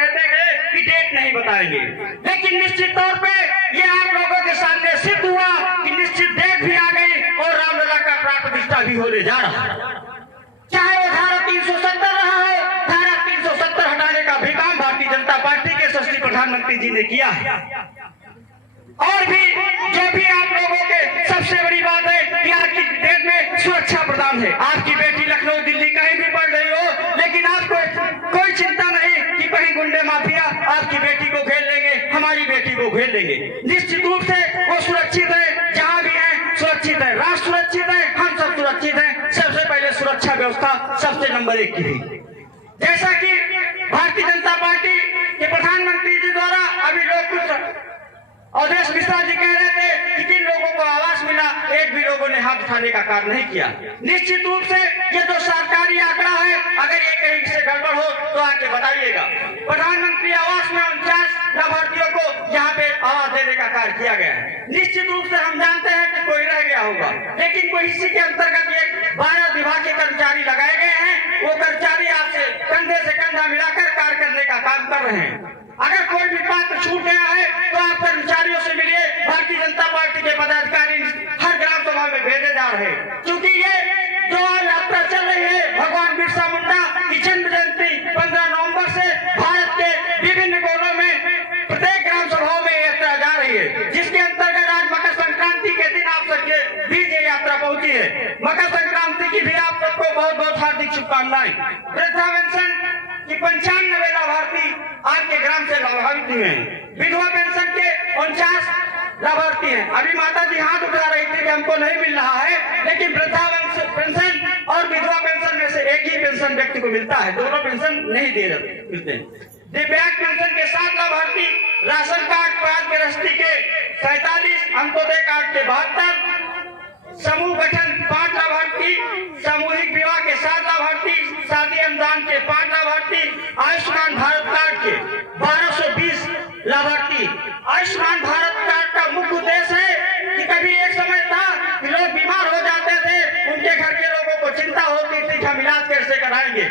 कहते गए कि डेट नहीं बताएंगे, लेकिन निश्चित तौर पे ये आप लोगों के सामने सिद्ध हुआ कि निश्चित डेट भी आ गई और रामलला का प्राण प्रतिष्ठा भी होने जा रहा है। चाहे वो धारा 370 रहा है, धारा 370 हटाने का भी काम भारतीय जनता पार्टी के यशस्वी प्रधानमंत्री जी ने किया है। और भी जो भी आप लोगों के सबसे बड़ी बात है कि आज की डेट में सुरक्षा प्रदान है। आपकी बेटी लखनऊ दिल्ली कहीं भी पढ़ रही हो, लेकिन आपको कोई चिंता नहीं कि कहीं गुंडे माफिया आपकी बेटी को घेर लेंगे, हमारी बेटी को घेर लेंगे। निश्चित रूप से वो सुरक्षित है, जहाँ भी है सुरक्षित है, राष्ट्र सुरक्षित है, हम सब सुरक्षित हैं। सबसे पहले सुरक्षा व्यवस्था सबसे नंबर 1 की है। जैसा कि भारतीय जनता पार्टी के प्रधानमंत्री जी द्वारा अभी लोग कुछ अवधेश मिश्रा जी कह रहे थे कि किन लोगों को आवास मिला, एक भी लोगों ने हाथ उठाने का कार्य नहीं किया। निश्चित रूप से ये जो सरकारी आंकड़ा है, अगर ये कहीं से गड़बड़ हो तो आके बताइएगा। प्रधानमंत्री आवास में 49 लाभार्थियों को यहाँ पे आवास देने का कार्य किया गया है। निश्चित रूप से हम जानते हैं कि कोई रह गया होगा, लेकिन कोई इसी के अंतर्गत ये 12 विभाग के कर्मचारी लगाए गए हैं। वो कर्मचारी आपसे कंधे से कंधा मिलाकर कार्य करने का काम कर रहे हैं। अगर कोई भी पात्र छूट गया है तो आप कर्मचारियों से मिलिए। भारतीय जनता पार्टी के पदाधिकारी हर ग्राम सभा में भेजे जा रहे हैं, क्योंकि ये जो यात्रा चल रही है भगवान बिरसा मुंडा की जन्म जयंती 15 नवंबर से भारत के विभिन्न कोनों में प्रत्येक ग्राम सभाओं में यात्रा जा रही है, जिसके अंतर्गत आज मकर संक्रांति के दिन आप सबके बीच ये यात्रा पहुंची है। मकर संक्रांति की भी आप सबको बहुत बहुत हार्दिक शुभकामनाएं। वृद्धा पेंशन की 95 लाभार्थी आपके ग्राम से लाभान्वित हुए हैं। विधवा पेंशन के 49 लाभार्थी हैं। अभी माता जी हाथ उठा रही थी कि हमको नहीं मिल रहा है, लेकिन वृद्धा पेंशन और विधवा पेंशन में से एक ही पेंशन व्यक्ति को मिलता है, दोनों पेंशन नहीं दे मिलते। दिव्यांग पेंशन के 7 लाभार्थी, राशन कार्ड प्राप्त गृहस्थी के 47, अंत्योदय कार्ड के 72, समूह गठन 5 लाभार्थी, सामूहिक विवाह के 7 लाभार्थी, शादी अनुदान के 5 लाभार्थी, आयुष्मान भारत कार्ड के 1220 लाभार्थी। आयुष्मान भारत कार्ड का मुख्य उद्देश्य है कि कभी एक समय था कि लोग बीमार हो जाते थे, उनके घर के लोगों को चिंता होती थी कि हम इलाज कैसे कराएंगे,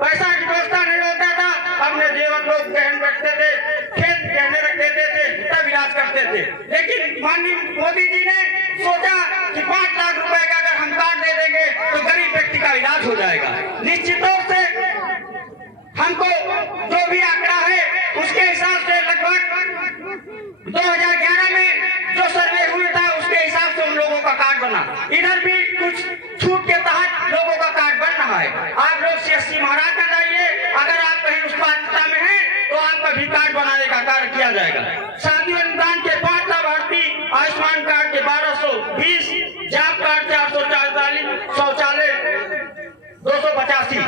पैसा की व्यवस्था नहीं होता था, अपने जेवर लोग गहन रखते थे, खेत गहने रख देते थे, तब इलाज करते थे। लेकिन माननीय मोदी जी ने सोचा कि 5 लाख रुपए का अगर हम कार्ड दे देंगे तो गरीब व्यक्ति का इलाज हो जाएगा। निश्चित तौर से हमको जो भी आंकड़ा है उसके हिसाब से लगभग 2011 में जो सर्वे हुआ था उसके हिसाब से उन लोगों का कार्ड बना। इधर भी कुछ छूट के तहत लोगों का कार्ड बन रहा है। आप लोग CSC महाराज का जाइए, अगर आप कहीं उस पात्रता में हैं तो आपका भी कार्ड बनाने का कार्य किया जाएगा। शादी अनुदान के 5 लाभार्थी, आयुष्मान कार्ड के 1220, जॉब कार्ड 444, शौचालय 285।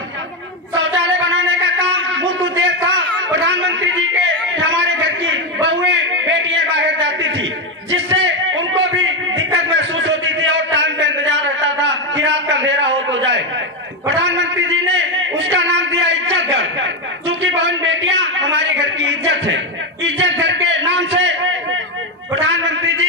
शौचालय बनाने का काम मुख्य उद्देश्य था प्रधानमंत्री जी के। हमारे घर की बहुएं बेटियां बाहर जाती थी, जिससे उनको भी दिक्कत महसूस होती थी और टाइम का इंतजार रहता था कि रात का अंधेरा हो तो जाए। प्रधानमंत्री जी ने उसका नाम दिया इज्जत घर, क्योंकि बहन बेटियां हमारे घर की इज्जत है। इज्जत घर के नाम से प्रधानमंत्री जी